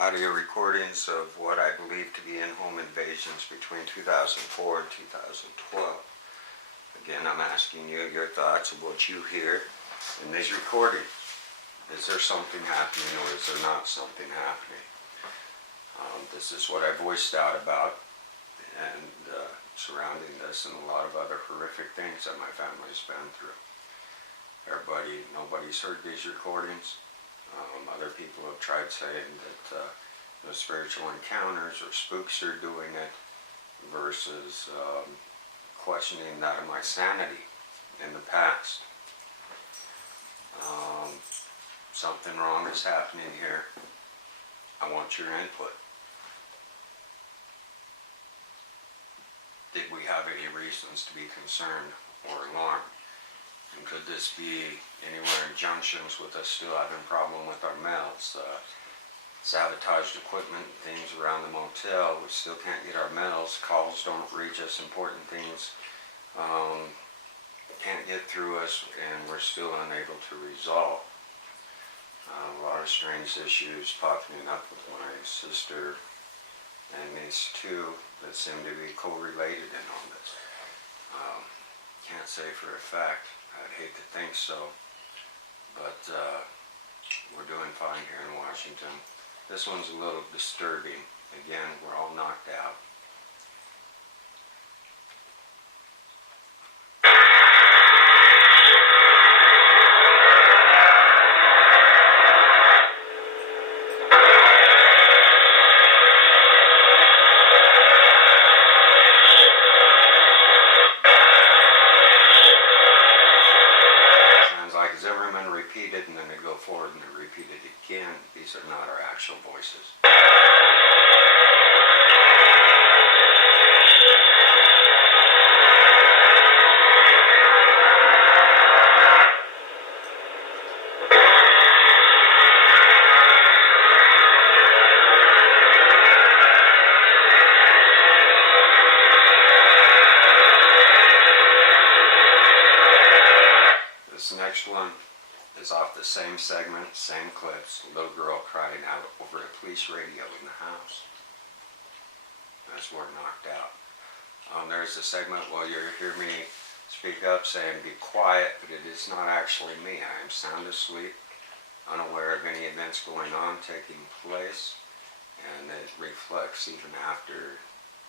audio recordings of what I believe to be in-home invasions between 2004 and 2012. Again, I'm asking you your thoughts of what you hear in these recordings. Is there something happening or is there not something happening? This is what I voiced out about and surrounding this and a lot of other horrific things that my family's been through. Nobody's heard these recordings. Other people have tried saying that the spiritual encounters or spooks are doing it versus questioning that of my sanity in the past. Something wrong is happening here. I want your input. Did we have any reasons to be concerned or alarmed? And could this be anywhere in junctions with us still having a problem with our mails? Sabotaged equipment, things around the motel, we still can't get our mails, calls don't reach us, important things can't get through us, and we're still unable to resolve. A lot of strange issues popping up with my sister and these two that seem to be co-related in all this. Can't say for a fact. I'd hate to think so, but we're doing fine here in Washington. This one's a little disturbing. Again, we're all knocked out. Repeated, and then they go forward and they repeat it again. These are not our actual voices. This next one is off the same segment, same clips, a little girl crying out over a police radio in the house. As we're knocked out. There's a segment where you hear me speak up saying be quiet, but it is not actually me. I am sound asleep, unaware of any events going on, taking place, and it reflects even after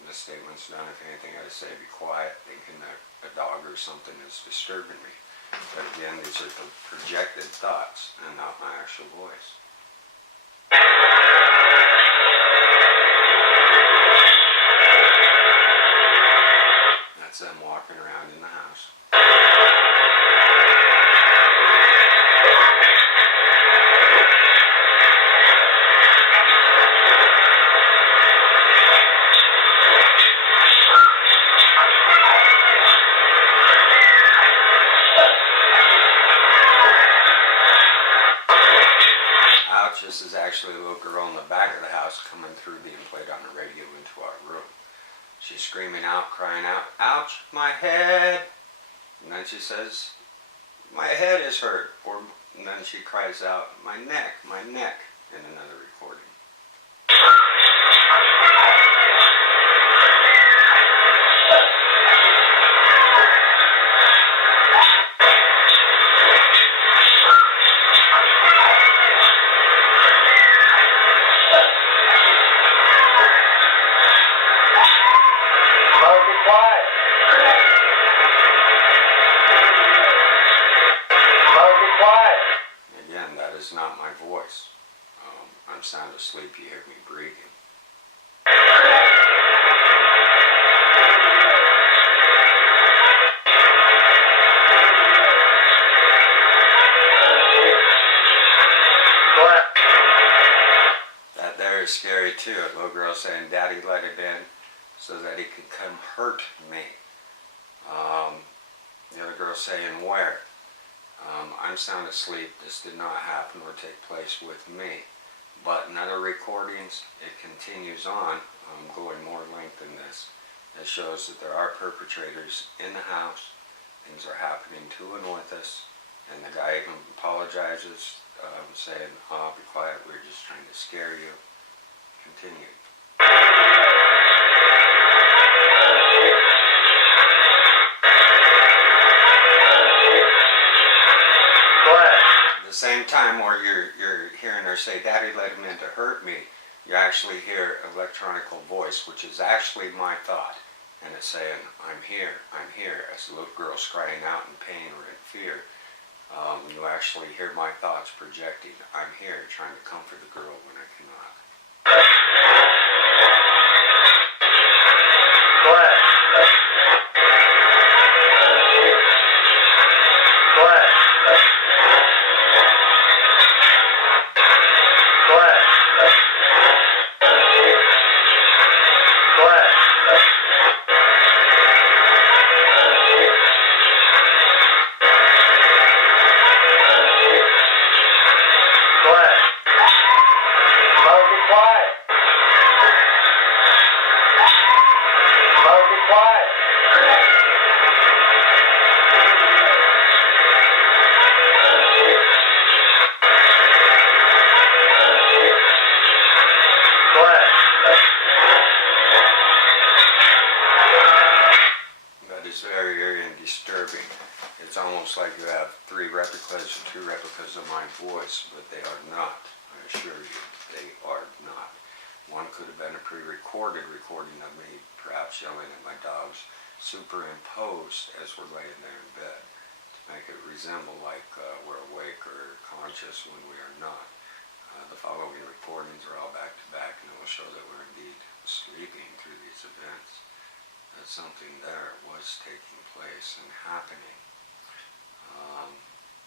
the statement's done. If anything, I say be quiet, thinking that a dog or something is disturbing me. But again, these are the projected thoughts and not my actual voice. That's them walking around in the house. This is actually a little girl in the back of the house coming through being played on the radio into our room. She's screaming out, crying out, ouch, my head. And then she says, my head is hurt. And then she cries out, my neck, in another recording. Again, that is not my voice. I'm sound asleep, you hear me breathing. That there is scary too. A little girl saying, Daddy let it in so that he could come hurt me. The other girl saying, where? I'm sound asleep. This did not happen or take place with me. But in other recordings, it continues on. I'm going more length than this. It shows that there are perpetrators in the house. Things are happening to and with us. And the guy even apologizes, saying, oh, be quiet, we were just trying to scare you. Continue. At the same time where you're hearing her say, Daddy let him in to hurt me, you actually hear electronical voice, which is actually my thought. And it's saying, I'm here, as the little girl's crying out in pain or in fear. You actually hear my thoughts projecting, I'm here, trying to comfort the girl when I cannot. Disturbing. It's almost like you have 3 replicas or 2 replicas of my voice, but they are not. I assure you, they are not. One could have been a pre-recorded recording of me, perhaps yelling at my dogs, superimposed as we're laying there in bed, to make it resemble like we're awake or conscious when we are not. The following recordings are all back to back, and it will show that we're indeed sleeping through these events. That something there was taking place and happening.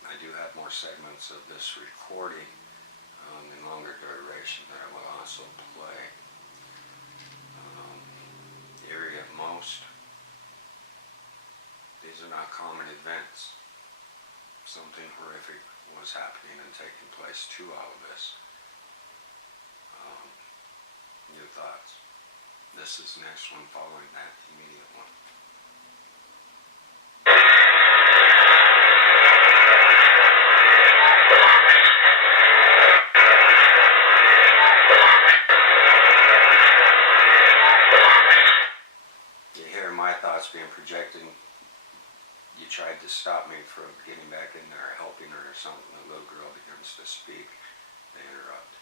I do have more segments of this recording in longer duration that I will also play. Eerie at most. These are not common events. Something horrific was happening and taking place to all of this. New thoughts. This is the next one following that immediate one. You hear my thoughts being projected. You tried to stop me from getting back in there, helping her or something. The little girl begins to speak. They interrupt.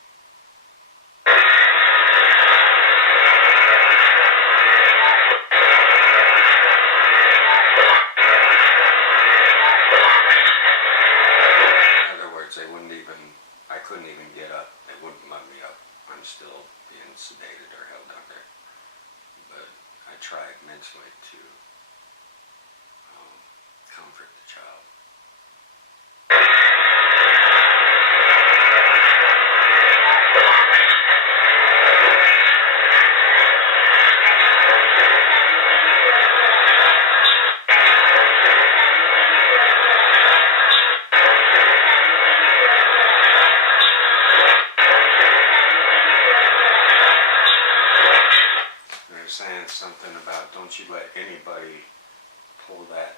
I couldn't even get up. They wouldn't let me up. I'm still being sedated or held under. But I tried mentally to comfort the child. Saying something about don't you let anybody pull that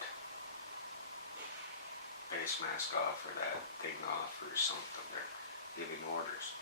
face mask off or that thing off or something. They're giving orders.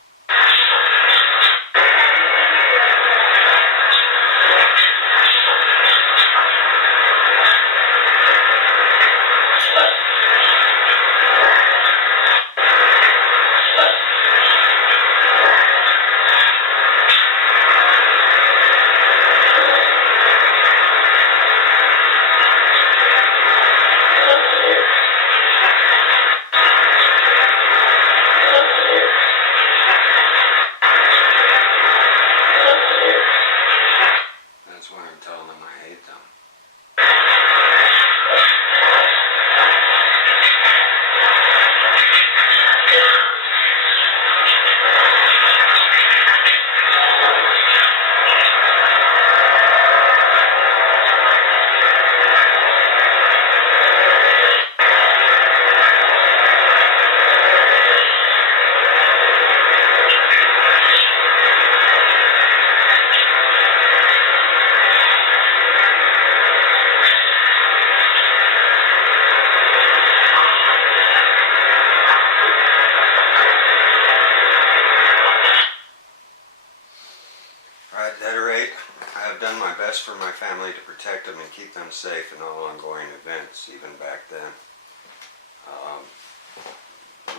best for my family to protect them and keep them safe in all ongoing events, even back then.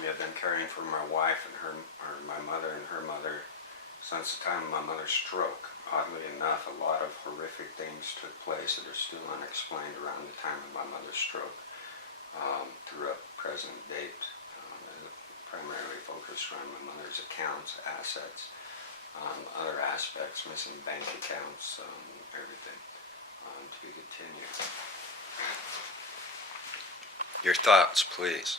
We have been caring for my wife and my mother and her mother since the time of my mother's stroke. Oddly enough, a lot of horrific things took place that are still unexplained around the time of my mother's stroke. Through a present date, primarily focused around my mother's accounts, assets, other aspects, missing bank accounts, everything. To be continued. Your thoughts, please.